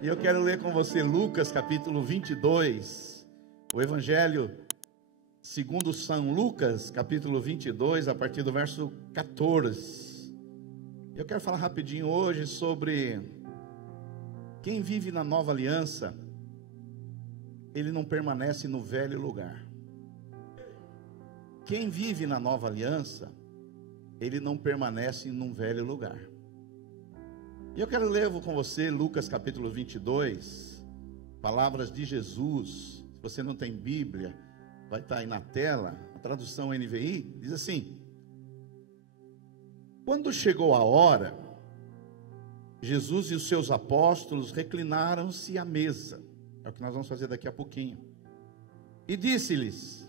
E eu quero ler com você Lucas capítulo 22, o Evangelho segundo São Lucas, capítulo 22, a partir do verso 14. Eu quero falar rapidinho hoje sobre quem vive na nova aliança, ele não permanece no velho lugar. Quem vive na nova aliança, ele não permanece num velho lugar. E eu quero ler com você Lucas capítulo 22, palavras de Jesus. Se você não tem Bíblia, vai estar aí na tela, a tradução NVI, diz assim: quando chegou a hora, Jesus e os seus apóstolos reclinaram-se à mesa. É o que nós vamos fazer daqui a pouquinho. E disse-lhes: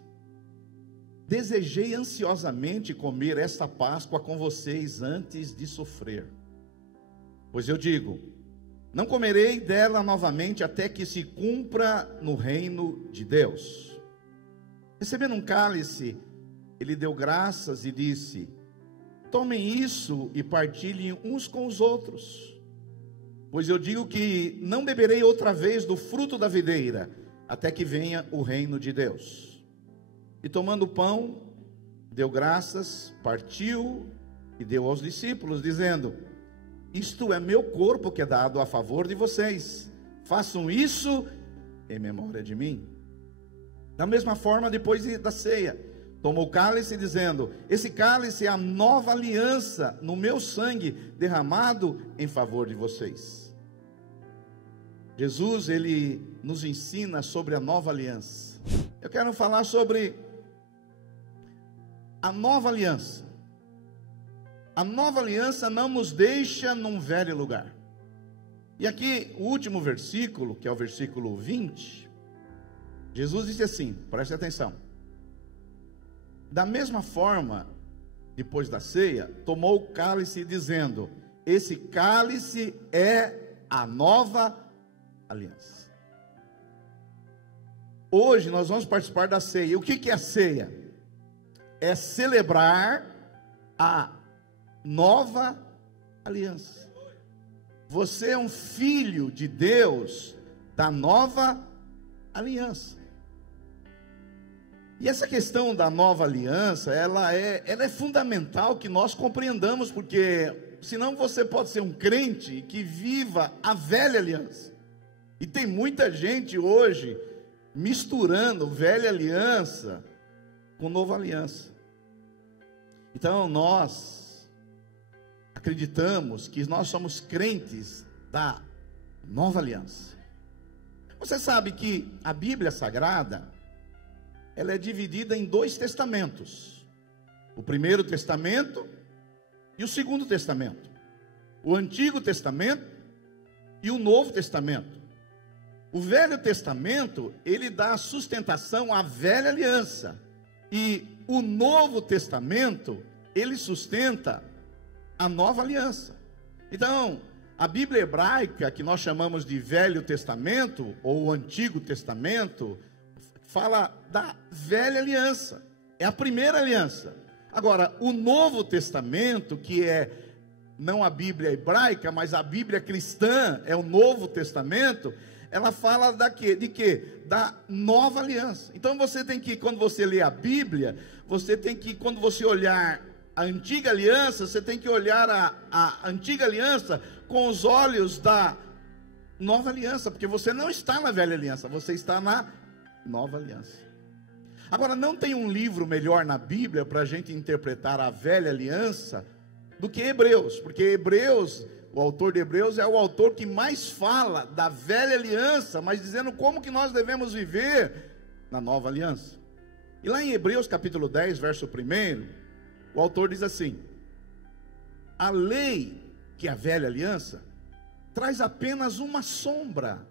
desejei ansiosamente comer esta Páscoa com vocês antes de sofrer. Pois eu digo, não comerei dela novamente até que se cumpra no reino de Deus. Recebendo um cálice, ele deu graças e disse: tomem isso e partilhem uns com os outros. Pois eu digo que não beberei outra vez do fruto da videira, até que venha o reino de Deus. E tomando o pão, deu graças, partiu e deu aos discípulos, dizendo: isto é meu corpo que é dado a favor de vocês, façam isso em memória de mim. Da mesma forma, depois da ceia, tomou o cálice, dizendo: esse cálice é a nova aliança no meu sangue, derramado em favor de vocês. Jesus, ele nos ensina sobre a nova aliança. Eu quero falar sobre a nova aliança. A nova aliança não nos deixa num velho lugar. E aqui, o último versículo, que é o versículo 20, Jesus disse assim, preste atenção: da mesma forma, depois da ceia, tomou o cálice, dizendo: esse cálice é a nova aliança. Hoje nós vamos participar da ceia. O que é a ceia? É celebrar a nova aliança. Você é um filho de Deus da nova aliança. E essa questão da nova aliança, ela é fundamental que nós compreendamos, porque senão você pode ser um crente que viva a velha aliança. E tem muita gente hoje misturando velha aliança com nova aliança. Então nós acreditamos que nós somos crentes da nova aliança. Você sabe que a Bíblia Sagrada, ela é dividida em dois testamentos: o Primeiro Testamento e o Segundo Testamento, o Antigo Testamento e o Novo Testamento. O Velho Testamento, ele dá sustentação à velha aliança, e o Novo Testamento, ele sustenta a nova aliança. Então, a Bíblia hebraica, que nós chamamos de Velho Testamento ou Antigo Testamento, fala da velha aliança, é a primeira aliança. Agora, o Novo Testamento, que é não a Bíblia hebraica, mas a Bíblia cristã, é o Novo Testamento, ela fala de quê? Da nova aliança. Então você tem que, quando você lê a Bíblia, você tem que, quando você olhar a antiga aliança, você tem que olhar a antiga aliança com os olhos da nova aliança, porque você não está na velha aliança, você está na nova aliança. Agora, não tem um livro melhor na Bíblia para a gente interpretar a velha aliança do que Hebreus, porque Hebreus, o autor de Hebreus é o autor que mais fala da velha aliança, mas dizendo como que nós devemos viver na nova aliança. E lá em Hebreus capítulo 10, verso 1, o autor diz assim: a lei, que é a velha aliança, traz apenas uma sombra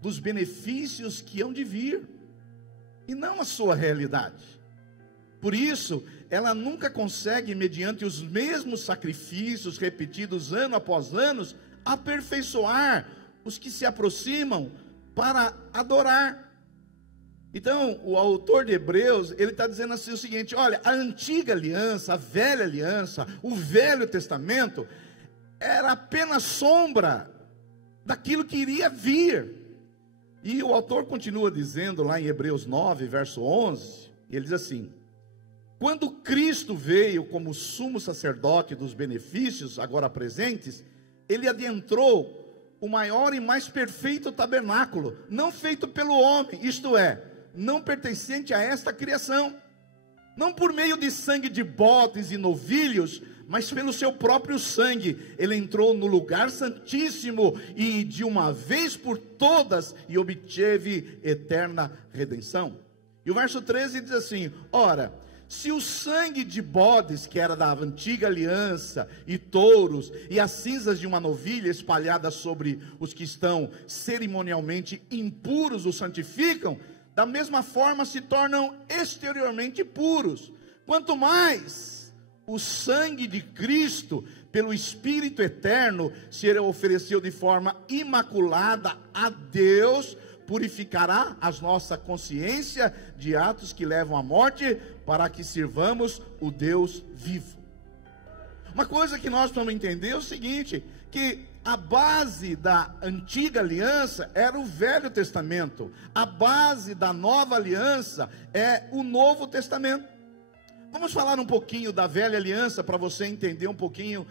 dos benefícios que hão de vir, e não a sua realidade. Por isso, ela nunca consegue, mediante os mesmos sacrifícios repetidos ano após ano, aperfeiçoar os que se aproximam para adorar. Então, o autor de Hebreus, ele está dizendo assim o seguinte: olha, a antiga aliança, a velha aliança, o Velho Testamento, era apenas sombra daquilo que iria vir. E o autor continua dizendo lá em Hebreus 9, verso 11, ele diz assim: quando Cristo veio como sumo sacerdote dos benefícios agora presentes, ele adentrou o maior e mais perfeito tabernáculo, não feito pelo homem, isto é, não pertencente a esta criação, não por meio de sangue de bodes e novilhos, mas pelo seu próprio sangue. Ele entrou no lugar santíssimo e de uma vez por todas e obteve eterna redenção. E o verso 13 diz assim: ora, se o sangue de bodes, que era da antiga aliança, e touros, e as cinzas de uma novilha espalhadas sobre os que estão cerimonialmente impuros, os santificam, da mesma forma se tornam exteriormente puros, quanto mais o sangue de Cristo, pelo Espírito eterno, se ofereceu de forma imaculada a Deus, purificará a nossa consciência de atos que levam à morte, para que sirvamos o Deus vivo. Uma coisa que nós precisamos entender é o seguinte, que a base da antiga aliança era o Velho Testamento, a base da nova aliança é o Novo Testamento. Vamos falar um pouquinho da velha aliança, para você entender um pouquinho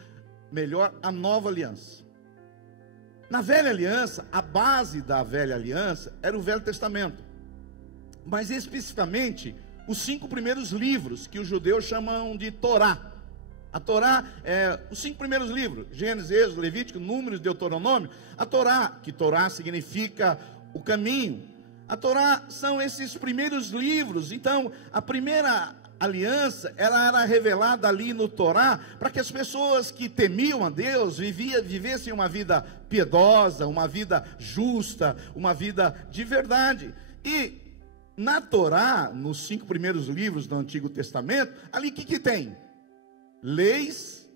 melhor a nova aliança. Na velha aliança, a base da velha aliança era o Velho Testamento, mas especificamente os 5 primeiros livros, que os judeus chamam de Torá. A Torá é os 5 primeiros livros: Gênesis, Êxodo, Levítico, Números, Deuteronômio. A Torá, que Torá significa o caminho, a Torá são esses primeiros livros. Então, a primeira aliança, ela era revelada ali no Torá, para que as pessoas que temiam a Deus, vivessem uma vida piedosa, uma vida justa, uma vida de verdade. E na Torá, nos 5 primeiros livros do Antigo Testamento, ali o que tem? Leis,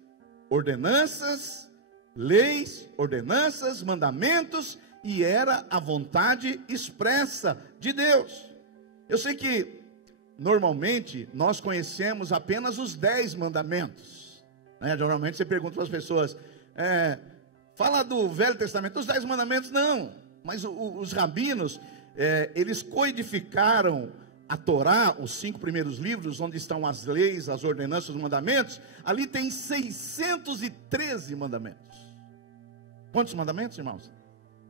ordenanças, mandamentos, e era a vontade expressa de Deus. Eu sei que normalmente nós conhecemos apenas os 10 mandamentos, né? Geralmente você pergunta para as pessoas, fala do Velho Testamento, os 10 mandamentos. Não, mas os rabinos, eles codificaram a Torá, os 5 primeiros livros, onde estão as leis, as ordenanças, os mandamentos. Ali tem 613 mandamentos. Quantos mandamentos, irmãos?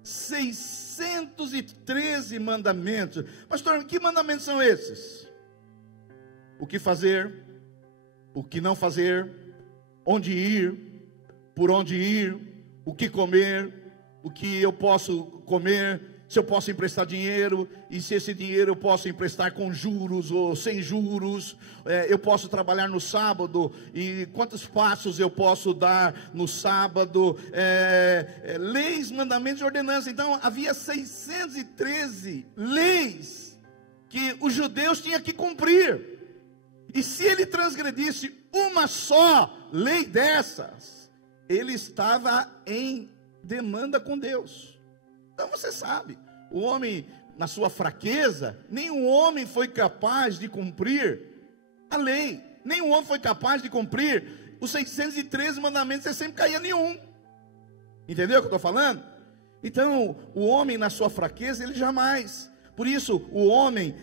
613 mandamentos. Pastor, que mandamentos são esses? O que fazer, o que não fazer, onde ir, por onde ir, o que comer, o que eu posso comer, se eu posso emprestar dinheiro, e se esse dinheiro eu posso emprestar com juros ou sem juros, eu posso trabalhar no sábado, e quantos passos eu posso dar no sábado, leis, mandamentos e ordenanças. Então havia 613 leis que os judeus tinham que cumprir, e se ele transgredisse uma só lei dessas, ele estava em demanda com Deus. Então você sabe, o homem na sua fraqueza, nenhum homem foi capaz de cumprir a lei, nenhum homem foi capaz de cumprir os 613 mandamentos, você sempre caía em um. Entendeu o que eu estou falando? Então, o homem na sua fraqueza, ele jamais. Por isso, o homem,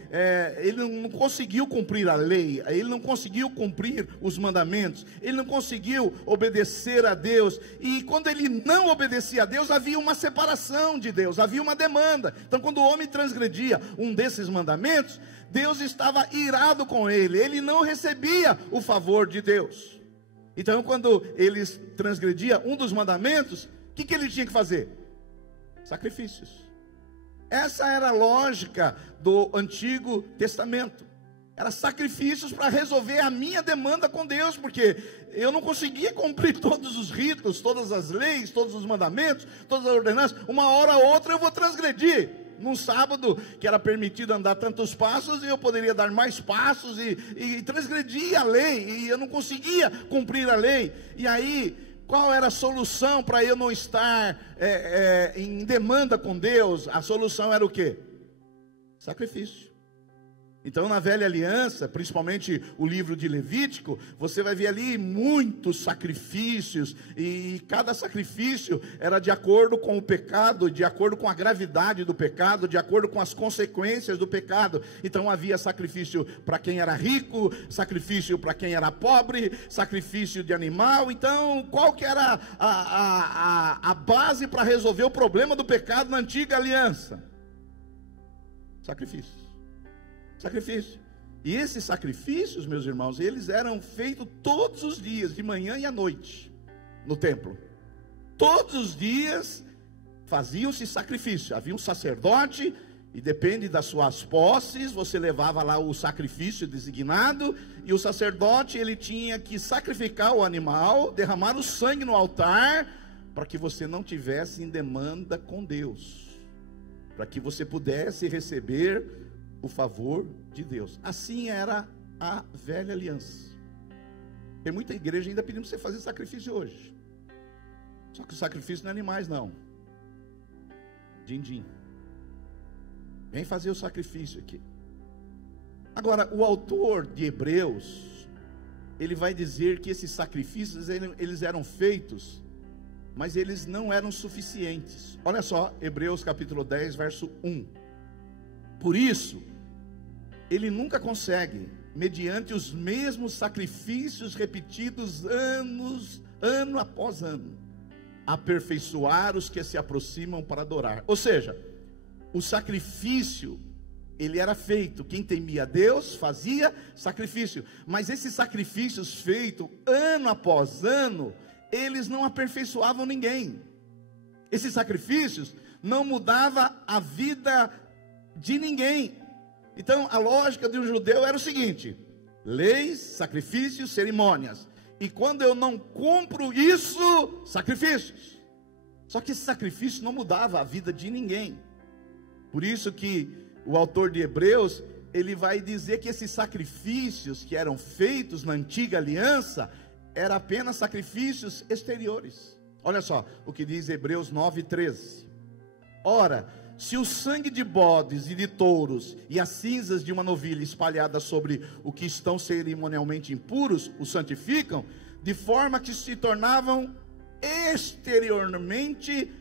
ele não conseguiu cumprir a lei, ele não conseguiu cumprir os mandamentos, ele não conseguiu obedecer a Deus. E quando ele não obedecia a Deus, havia uma separação de Deus, havia uma demanda. Então, quando o homem transgredia um desses mandamentos, Deus estava irado com ele, ele não recebia o favor de Deus. Então, quando ele transgredia um dos mandamentos, o que ele tinha que fazer? Sacrifícios. Essa era a lógica do Antigo Testamento. Era sacrifícios para resolver a minha demanda com Deus, porque eu não conseguia cumprir todos os ritos, todas as leis, todos os mandamentos, todas as ordenanças. Uma hora ou outra eu vou transgredir. Num sábado que era permitido andar tantos passos, e eu poderia dar mais passos e transgredir a lei, e eu não conseguia cumprir a lei. E aí, qual era a solução para eu não estar em demanda com Deus? A solução era o quê? Sacrifício. Então, na velha aliança, principalmente o livro de Levítico, você vai ver ali muitos sacrifícios, e cada sacrifício era de acordo com o pecado, de acordo com a gravidade do pecado, de acordo com as consequências do pecado. Então havia sacrifício para quem era rico, sacrifício para quem era pobre, sacrifício de animal. Então, qual que era a base para resolver o problema do pecado na antiga aliança? Sacrifício. Sacrifício. E esses sacrifícios, meus irmãos, eles eram feitos todos os dias, de manhã e à noite, no templo. Todos os dias faziam-se sacrifício. Havia um sacerdote, e depende das suas posses, você levava lá o sacrifício designado, e o sacerdote, ele tinha que sacrificar o animal, derramar o sangue no altar, para que você não tivesse em demanda com Deus, para que você pudesse receber o favor de Deus. Assim era a velha aliança. Tem muita igreja ainda pedindo para você fazer sacrifício hoje. Só que o sacrifício não é animais, não. Din-din. Vem fazer o sacrifício aqui. Agora, o autor de Hebreus, ele vai dizer que esses sacrifícios, eles eram feitos, mas eles não eram suficientes. Olha só, Hebreus capítulo 10, verso 1. Por isso, ele nunca consegue, mediante os mesmos sacrifícios repetidos ano após ano, aperfeiçoar os que se aproximam para adorar. Ou seja, o sacrifício, ele era feito, quem temia a Deus fazia sacrifício, mas esses sacrifícios feitos ano após ano, eles não aperfeiçoavam ninguém. Esses sacrifícios não mudavam a vida de ninguém. Então a lógica de um judeu era o seguinte: leis, sacrifícios, cerimônias, e quando eu não cumpro isso, sacrifícios. Só que esse sacrifício não mudava a vida de ninguém. Por isso que o autor de Hebreus, ele vai dizer que esses sacrifícios que eram feitos na antiga aliança, eram apenas sacrifícios exteriores. Olha só o que diz Hebreus 9:13. Ora, se o sangue de bodes e de touros e as cinzas de uma novilha espalhadas sobre o que estão cerimonialmente impuros, os santificam, de forma que se tornavam exteriormente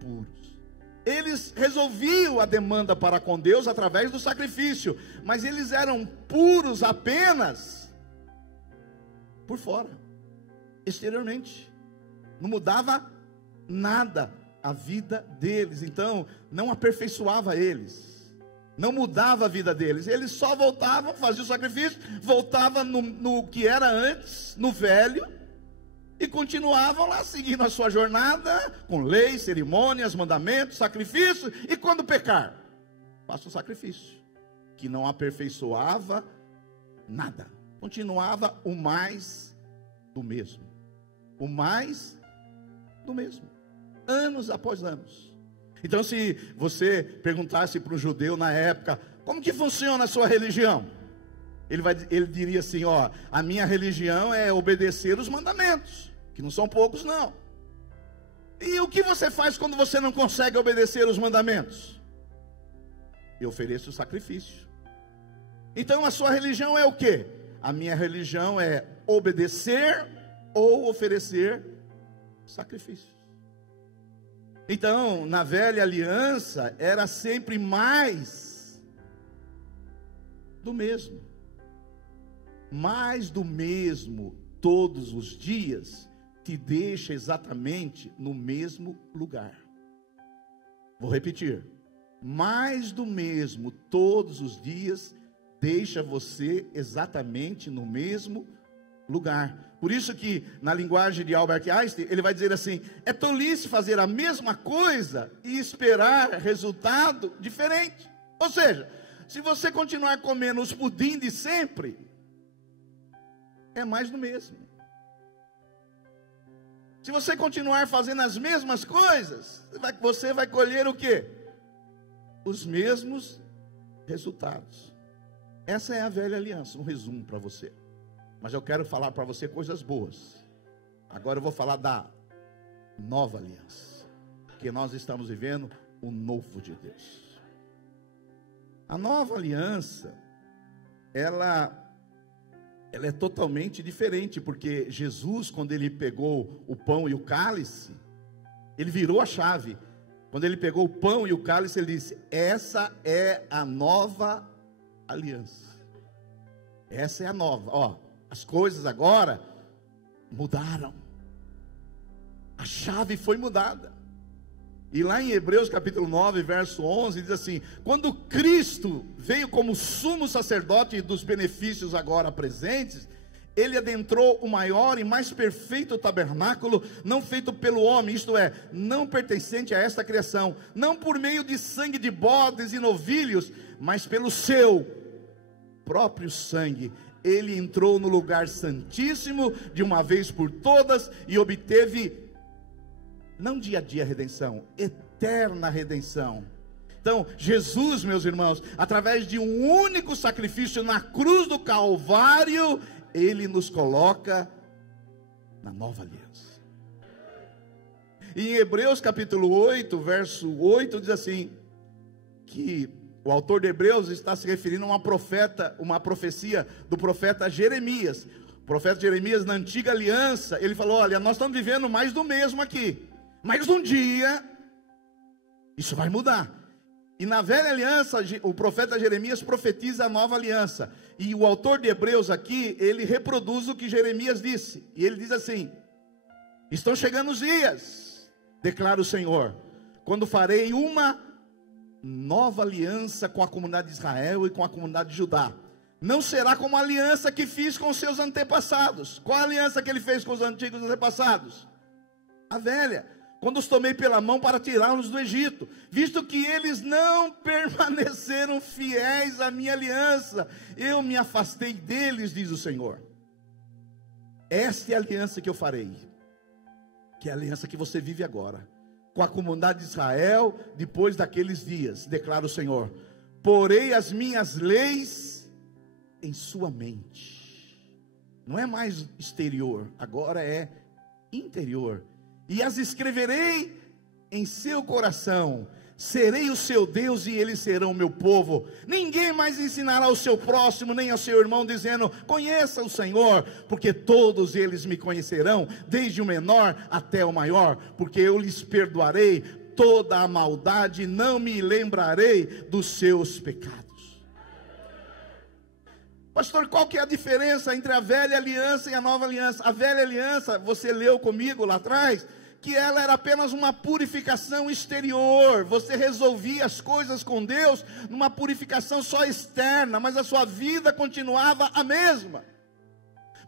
puros. Eles resolviam a demanda para com Deus através do sacrifício, mas eles eram puros apenas por fora, exteriormente. Não mudava nada a vida deles. Então não aperfeiçoava eles, não mudava a vida deles. Eles só voltavam, faziam o sacrifício, voltavam no que era antes, no velho, e continuavam lá seguindo a sua jornada com leis, cerimônias, mandamentos, sacrifício. E quando pecar, faça o sacrifício, que não aperfeiçoava nada, continuava o mais do mesmo, o mais do mesmo, anos após anos. Então, se você perguntasse para um judeu na época, como que funciona a sua religião? Ele diria assim: ó, a minha religião é obedecer os mandamentos, que não são poucos não. E o que você faz quando você não consegue obedecer os mandamentos? Eu ofereço o sacrifício. Então a sua religião é o quê? A minha religião é obedecer ou oferecer sacrifício. Então, na velha aliança, era sempre mais do mesmo. Mais do mesmo todos os dias te deixa exatamente no mesmo lugar. Vou repetir. Mais do mesmo todos os dias deixa você exatamente no mesmo lugar. Por isso que na linguagem de Albert Einstein, ele vai dizer assim: é tolice fazer a mesma coisa e esperar resultado diferente. Ou seja, se você continuar comendo os pudim de sempre, é mais do mesmo. Se você continuar fazendo as mesmas coisas, você vai colher o quê? Os mesmos resultados. Essa é a velha aliança, um resumo para você. Mas eu quero falar para você coisas boas. Agora eu vou falar da nova aliança, que nós estamos vivendo o novo de Deus. A nova aliança, ela é totalmente diferente, porque Jesus, quando ele pegou o pão e o cálice, ele virou a chave. Quando ele pegou o pão e o cálice, ele disse: essa é a nova aliança. Essa é a nova. Ó, as coisas agora mudaram. A chave foi mudada. E lá em Hebreus capítulo 9, verso 11, diz assim: quando Cristo veio como sumo sacerdote dos benefícios agora presentes, ele adentrou o maior e mais perfeito tabernáculo, não feito pelo homem, isto é, não pertencente a esta criação, não por meio de sangue de bodes e novilhos, mas pelo seu próprio sangue. Ele entrou no lugar santíssimo de uma vez por todas e obteve, não dia a dia redenção, eterna redenção. Então, Jesus, meus irmãos, através de um único sacrifício na cruz do Calvário, ele nos coloca na nova aliança. E em Hebreus capítulo 8, verso 8, diz assim, que o autor de Hebreus está se referindo a uma profecia do profeta Jeremias. O profeta Jeremias, na antiga aliança, ele falou: olha, nós estamos vivendo mais do mesmo aqui, mas um dia isso vai mudar. E na velha aliança, o profeta Jeremias profetiza a nova aliança. E o autor de Hebreus aqui, ele reproduz o que Jeremias disse. E ele diz assim: estão chegando os dias, declara o Senhor, quando farei uma nova aliança com a comunidade de Israel e com a comunidade de Judá. Não será como a aliança que fiz com seus antepassados. Qual a aliança que ele fez com os antigos antepassados? A velha, quando os tomei pela mão para tirá-los do Egito, visto que eles não permaneceram fiéis à minha aliança, eu me afastei deles, diz o Senhor. Esta é a aliança que eu farei, que é a aliança que você vive agora, com a comunidade de Israel, depois daqueles dias, declara o Senhor: porei as minhas leis em sua mente. Não é mais exterior, agora é interior. E as escreverei em seu coração. Serei o seu Deus e eles serão o meu povo. Ninguém mais ensinará ao seu próximo, nem ao seu irmão, dizendo: conheça o Senhor, porque todos eles me conhecerão, desde o menor até o maior, porque eu lhes perdoarei toda a maldade, não me lembrarei dos seus pecados. Pastor, qual que é a diferença entre a velha aliança e a nova aliança? A velha aliança, você leu comigo lá atrás, que ela era apenas uma purificação exterior. Você resolvia as coisas com Deus numa purificação só externa, mas a sua vida continuava a mesma.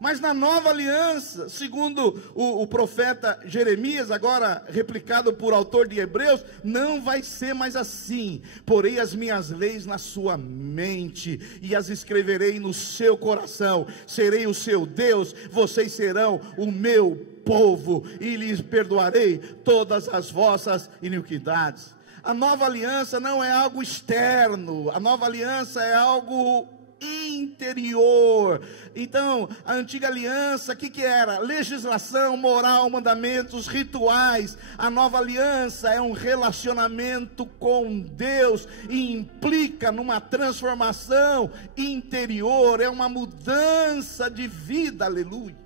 Mas na nova aliança, segundo o profeta Jeremias, agora replicado por autor de Hebreus, não vai ser mais assim. Porei as minhas leis na sua mente e as escreverei no seu coração. Serei o seu Deus, vocês serão o meu povo, e lhes perdoarei todas as vossas iniquidades. A nova aliança não é algo externo, a nova aliança é algo interior. Então, a antiga aliança, o que era? Legislação, moral, mandamentos, rituais. A nova aliança é um relacionamento com Deus e implica numa transformação interior, é uma mudança de vida, aleluia.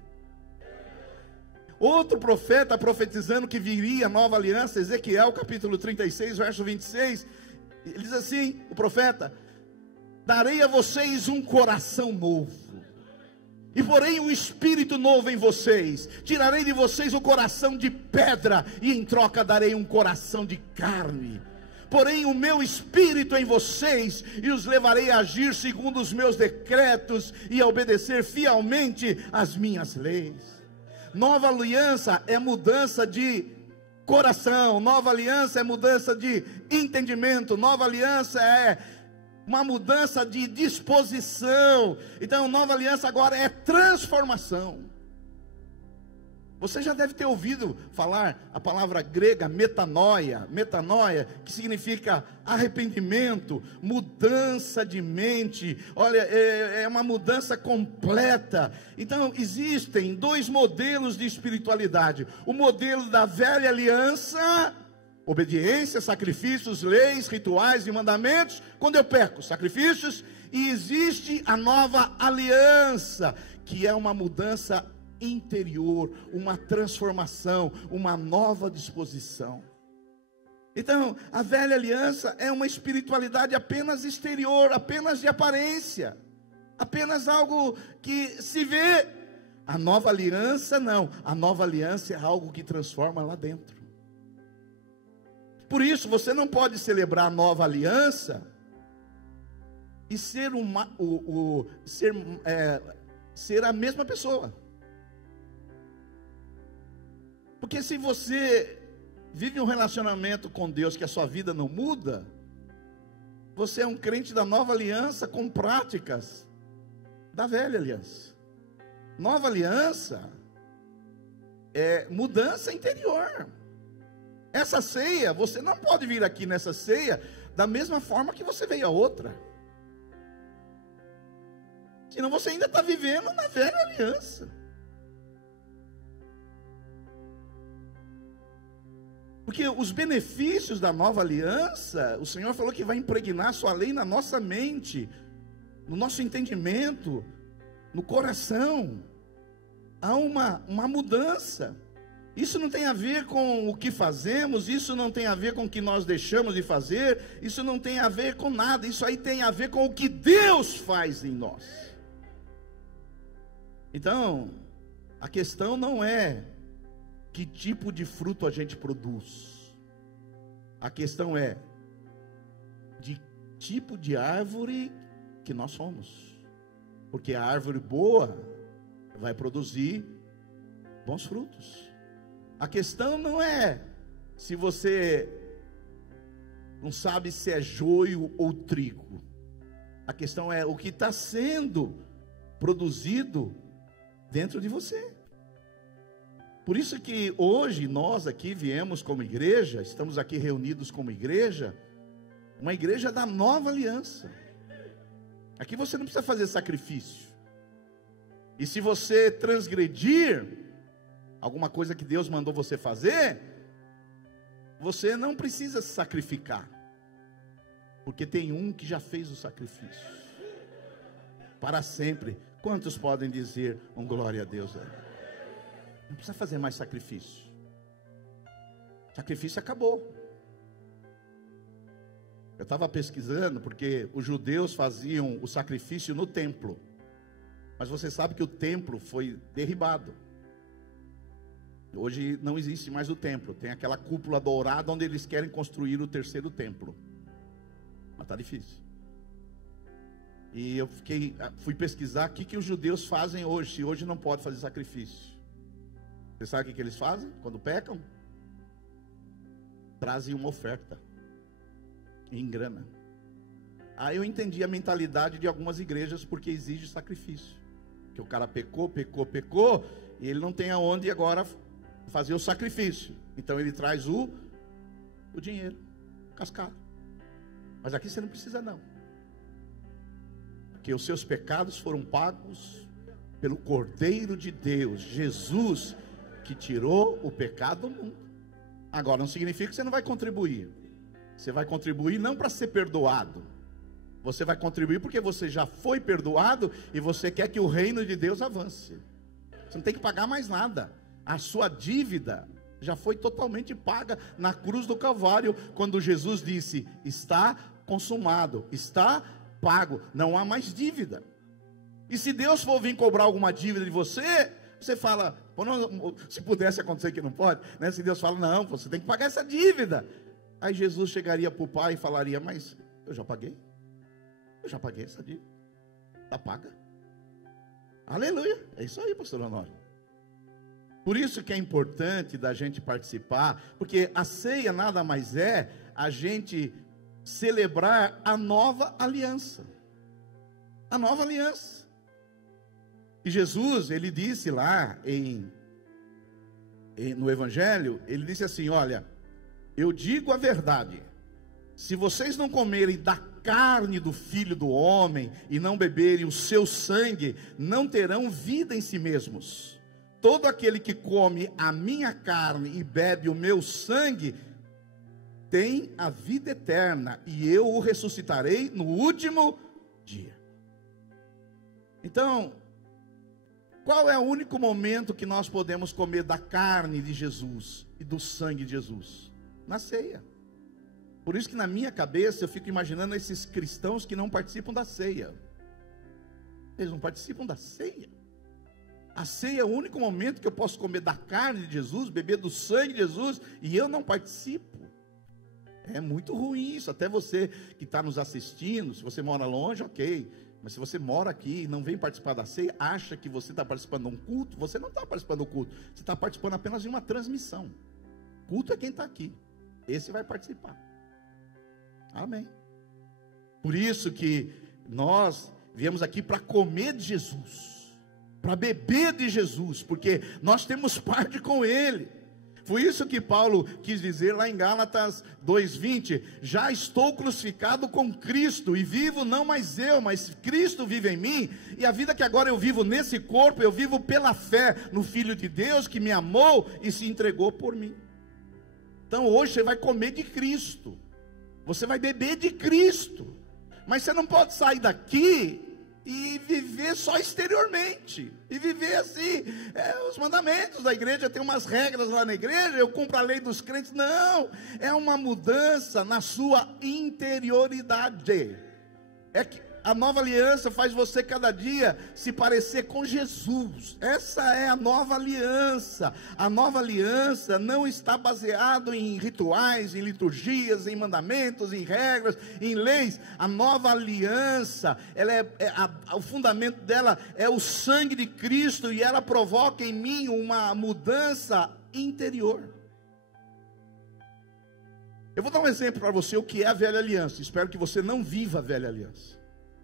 Outro profeta profetizando que viria a nova aliança, Ezequiel capítulo 36, verso 26, ele diz assim, o profeta: darei a vocês um coração novo, e porei um espírito novo em vocês, tirarei de vocês o coração de pedra, e em troca darei um coração de carne. Porém o meu espírito em vocês, e os levarei a agir segundo os meus decretos, e a obedecer fielmente as minhas leis. Nova aliança é mudança de coração, nova aliança é mudança de entendimento, nova aliança é uma mudança de disposição. Então, nova aliança agora é transformação. Você já deve ter ouvido falar a palavra grega metanoia, que significa arrependimento, mudança de mente. Olha, é uma mudança completa. Então, existem dois modelos de espiritualidade: o modelo da velha aliança obediência, sacrifícios, leis, rituais e mandamentos. Quando eu peco, sacrifícios. E existe a nova aliança, que é uma mudança interior, uma transformação, uma nova disposição. Então, a velha aliança é uma espiritualidade apenas exterior, apenas de aparência, apenas algo que se vê. A nova aliança não, a nova aliança é algo que transforma lá dentro. Por isso, você não pode celebrar a nova aliança e ser a mesma pessoa. Porque se você vive um relacionamento com Deus que a sua vida não muda, você é um crente da nova aliança com práticas da velha aliança. Nova aliança é mudança interior. Essa ceia, você não pode vir aqui nessa ceia da mesma forma que você veio a outra. Senão você ainda está vivendo na velha aliança. Porque os benefícios da nova aliança, o Senhor falou que vai impregnar sua lei na nossa mente, no nosso entendimento, no coração. Há uma mudança. Isso não tem a ver com o que fazemos, isso não tem a ver com o que nós deixamos de fazer, isso não tem a ver com nada, isso aí tem a ver com o que Deus faz em nós. Então, a questão não é que tipo de fruto a gente produz. A questão é de tipo de árvore que nós somos. Porque a árvore boa vai produzir bons frutos. A questão não é se você não sabe se é joio ou trigo. A questão é o que está sendo produzido dentro de você. Por isso que hoje nós aqui viemos como igreja, estamos aqui reunidos como igreja, uma igreja da nova aliança. Aqui você não precisa fazer sacrifício. E se você transgredir alguma coisa que Deus mandou você fazer, você não precisa se sacrificar. Porque tem um que já fez o sacrifício. Para sempre. Quantos podem dizer um glória a Deus? Não precisa fazer mais sacrifício. Sacrifício acabou. Eu estava pesquisando porque os judeus faziam o sacrifício no templo. Mas você sabe que o templo foi derribado. Hoje não existe mais o templo. Tem aquela cúpula dourada onde eles querem construir o terceiro templo. Mas está difícil. E eu fui pesquisar o que os judeus fazem hoje. Se hoje não pode fazer sacrifício. Você sabe o que eles fazem quando pecam? Trazem uma oferta em grana. Aí eu entendi a mentalidade de algumas igrejas, porque exige sacrifício. Que o cara pecou, e ele não tem aonde agora fazer o sacrifício. Então ele traz o dinheiro, cascado. Mas aqui você não precisa não. Porque os seus pecados foram pagos pelo Cordeiro de Deus, Jesus, que tirou o pecado do mundo. Agora não significa que você não vai contribuir. Você vai contribuir não para ser perdoado. Você vai contribuir porque você já foi perdoado e você quer que o reino de Deus avance. Você não tem que pagar mais nada. A sua dívida já foi totalmente paga na cruz do Calvário, quando Jesus disse: está consumado, está pago, não há mais dívida. E se Deus for vir cobrar alguma dívida de você, você fala, se pudesse acontecer que não pode, né? Se Deus fala, não, você tem que pagar essa dívida. Aí Jesus chegaria para o pai e falaria, mas eu já paguei essa dívida, está paga. Aleluia, é isso aí, pastor Honório. Por isso que é importante da gente participar, porque a ceia nada mais é a gente celebrar a nova aliança. A nova aliança. E Jesus, ele disse lá no Evangelho, ele disse assim, olha, eu digo a verdade, se vocês não comerem da carne do Filho do Homem e não beberem o seu sangue, não terão vida em si mesmos. Todo aquele que come a minha carne e bebe o meu sangue, tem a vida eterna, e eu o ressuscitarei no último dia. Então, qual é o único momento que nós podemos comer da carne de Jesus e do sangue de Jesus? Na ceia. Por isso que na minha cabeça eu fico imaginando esses cristãos que não participam da ceia. Eles não participam da ceia. A ceia é o único momento que eu posso comer da carne de Jesus, beber do sangue de Jesus, e eu não participo. É muito ruim isso. Até você que está nos assistindo, se você mora longe, ok. Mas se você mora aqui e não vem participar da ceia, acha que você está participando de um culto, você não está participando do culto. Você está participando apenas de uma transmissão. Culto é quem está aqui. Esse vai participar. Amém. Por isso que nós viemos aqui para comer de Jesus, para beber de Jesus, porque nós temos parte com Ele. Foi isso que Paulo quis dizer lá em Gálatas 2:20, já estou crucificado com Cristo, e vivo não mais eu, mas Cristo vive em mim, e a vida que agora eu vivo nesse corpo, eu vivo pela fé no Filho de Deus, que me amou e se entregou por mim. Então hoje você vai comer de Cristo, você vai beber de Cristo, mas você não pode sair daqui e viver só exteriormente, e viver assim, os mandamentos da igreja, tem umas regras lá na igreja, eu cumpro a lei dos crentes. Não, é uma mudança na sua interioridade. É que a nova aliança faz você cada dia se parecer com Jesus. Essa é a nova aliança. A nova aliança não está baseada em rituais, em liturgias, em mandamentos, em regras, em leis. A nova aliança, o fundamento dela é o sangue de Cristo, e ela provoca em mim uma mudança interior. Eu vou dar um exemplo para você o que é a velha aliança. Espero que você não viva a velha aliança.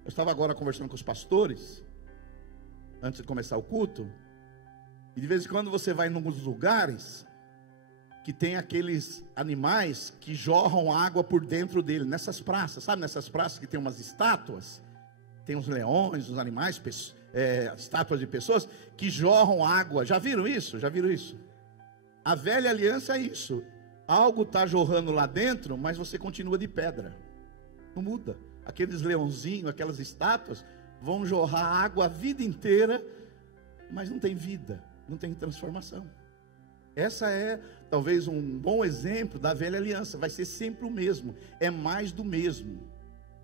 Eu estava agora conversando com os pastores, antes de começar o culto, e de vez em quando você vai em alguns lugares, que tem aqueles animais que jorram água por dentro dele, nessas praças, sabe, nessas praças que tem umas estátuas, tem uns leões, uns animais, estátuas de pessoas, que jorram água. Já viram isso? Já viram isso? A velha aliança é isso, algo está jorrando lá dentro, mas você continua de pedra, não muda. Aqueles leãozinhos, aquelas estátuas, vão jorrar água a vida inteira, mas não tem vida, não tem transformação. Essa é talvez um bom exemplo da velha aliança. Vai ser sempre o mesmo, é mais do mesmo.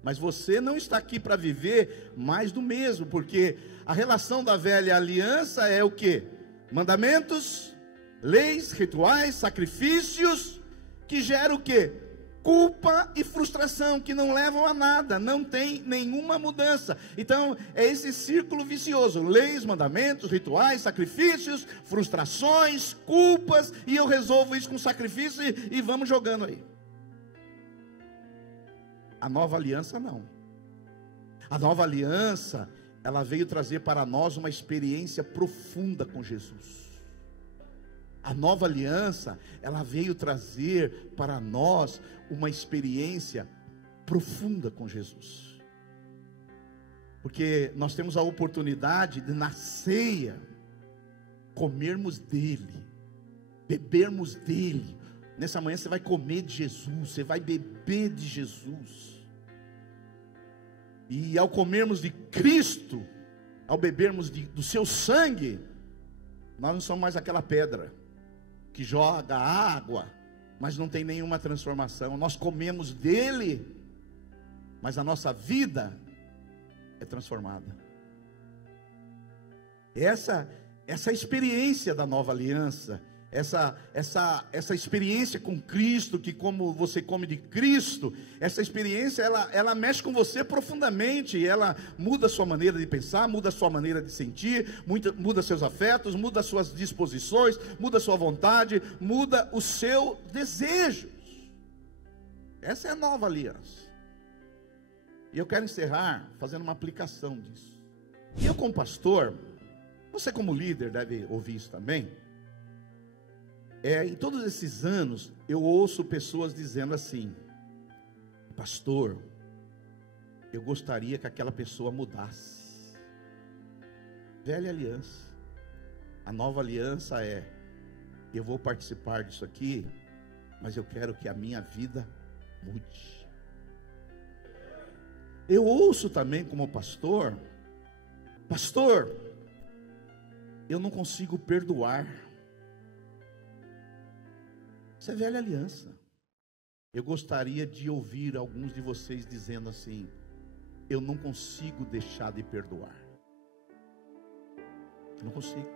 Mas você não está aqui para viver mais do mesmo, porque a relação da velha aliança é o quê? Mandamentos, leis, rituais, sacrifícios, que geram o quê? Culpa e frustração, que não levam a nada, não tem nenhuma mudança. Então é esse círculo vicioso: leis, mandamentos, rituais, sacrifícios, frustrações, culpas, e eu resolvo isso com sacrifício e vamos jogando aí. A nova aliança não. A nova aliança, ela veio trazer para nós uma experiência profunda com Jesus. A nova aliança, ela veio trazer para nós uma experiência profunda com Jesus. Porque nós temos a oportunidade de, na ceia, comermos dele, bebermos dele. Nessa manhã você vai comer de Jesus, você vai beber de Jesus. E ao comermos de Cristo, ao bebermos do seu sangue, nós não somos mais aquela pedra que joga água, mas não tem nenhuma transformação. Nós comemos dele, mas a nossa vida é transformada. Essa experiência da nova aliança, essa experiência com Cristo, que como você come de Cristo, essa experiência ela mexe com você profundamente, ela muda a sua maneira de pensar, muda a sua maneira de sentir, muda seus afetos, muda as suas disposições, muda a sua vontade, muda os seus desejos. Essa é a nova aliança. E eu quero encerrar fazendo uma aplicação disso. E eu como pastor, você como líder deve ouvir isso também. Em todos esses anos, eu ouço pessoas dizendo assim: pastor, eu gostaria que aquela pessoa mudasse. Velha aliança. A nova aliança é: eu vou participar disso aqui, mas eu quero que a minha vida mude. Eu ouço também como pastor, eu não consigo perdoar. Isso é velha aliança. Eu gostaria de ouvir alguns de vocês dizendo assim: eu não consigo deixar de perdoar. Eu não consigo.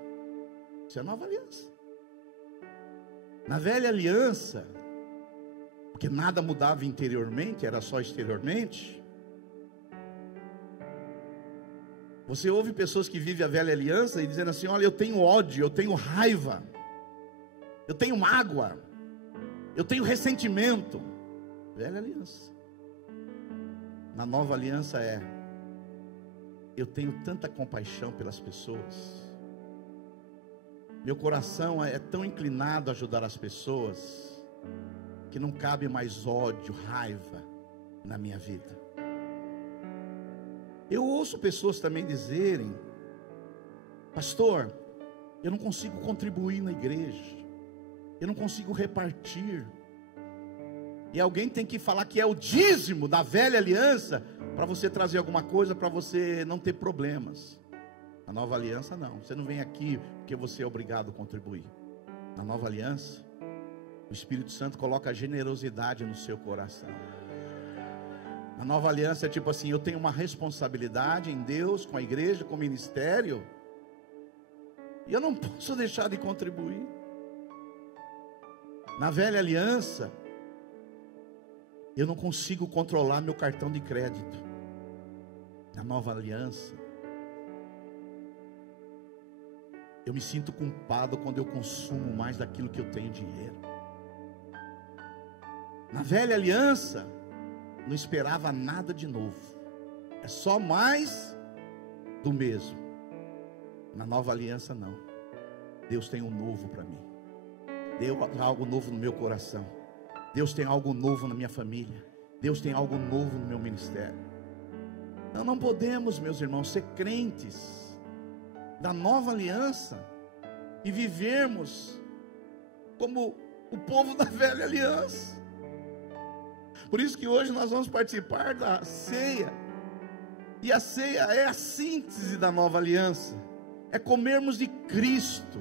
Isso é nova aliança. Na velha aliança, porque nada mudava interiormente, era só exteriormente. Você ouve pessoas que vivem a velha aliança e dizendo assim: olha, eu tenho ódio, eu tenho raiva, eu tenho mágoa, eu tenho ressentimento. Velha aliança. Na nova aliança eu tenho tanta compaixão pelas pessoas. Meu coração é tão inclinado a ajudar as pessoas, que não cabe mais ódio, raiva na minha vida. Eu ouço pessoas também dizerem: pastor, eu não consigo contribuir na igreja, eu não consigo repartir. E alguém tem que falar que é o dízimo da velha aliança, para você trazer alguma coisa, para você não ter problemas. Na nova aliança não, você não vem aqui porque você é obrigado a contribuir. Na nova aliança, o Espírito Santo coloca a generosidade no seu coração. A nova aliança é tipo assim: eu tenho uma responsabilidade em Deus, com a igreja, com o ministério, e eu não posso deixar de contribuir. Na velha aliança, eu não consigo controlar meu cartão de crédito. Na nova aliança, eu me sinto culpado quando eu consumo mais daquilo que eu tenho dinheiro. Na velha aliança, não esperava nada de novo, é só mais do mesmo. Na nova aliança não, Deus tem um novo para mim. Deus tem algo novo no meu coração, Deus tem algo novo na minha família, Deus tem algo novo no meu ministério. Nós não podemos, meus irmãos, ser crentes da nova aliança e vivermos como o povo da velha aliança. Por isso que hoje nós vamos participar da ceia. E a ceia é a síntese da nova aliança. É comermos de Cristo.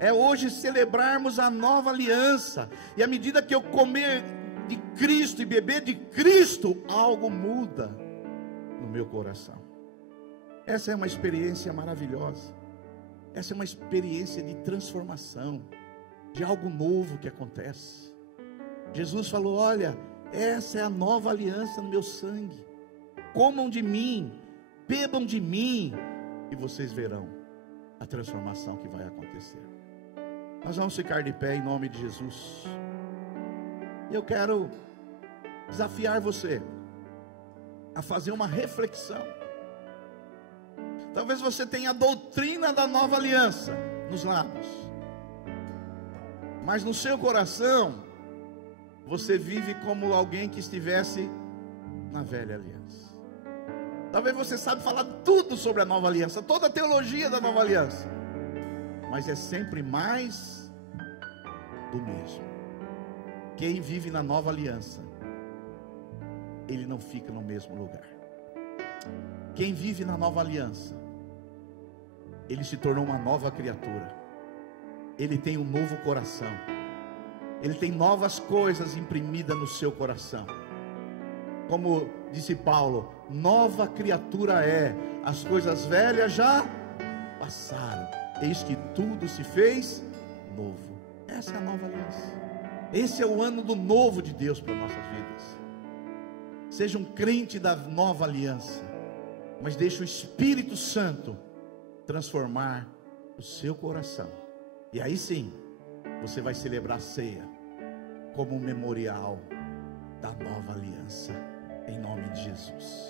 É hoje celebrarmos a nova aliança. E à medida que eu comer de Cristo e beber de Cristo, algo muda no meu coração. Essa é uma experiência maravilhosa. Essa é uma experiência de transformação, de algo novo que acontece. Jesus falou: olha, essa é a nova aliança no meu sangue. Comam de mim, bebam de mim, e vocês verão a transformação que vai acontecer. Nós vamos ficar de pé em nome de Jesus. E eu quero desafiar você a fazer uma reflexão. Talvez você tenha a doutrina da nova aliança nos lábios, mas no seu coração você vive como alguém que estivesse na velha aliança. Talvez você sabe falar tudo sobre a nova aliança, toda a teologia da nova aliança, mas é sempre mais do mesmo. Quem vive na nova aliança, ele não fica no mesmo lugar. Quem vive na nova aliança, ele se tornou uma nova criatura. Ele tem um novo coração. Ele tem novas coisas imprimidas no seu coração. Como disse Paulo, nova criatura é. As coisas velhas já passaram, eis que tudo se fez novo. Essa é a nova aliança. Esse é o ano do novo de Deus para nossas vidas. Seja um crente da nova aliança, mas deixe o Espírito Santo transformar o seu coração. E aí sim, você vai celebrar a ceia como um memorial da nova aliança, em nome de Jesus.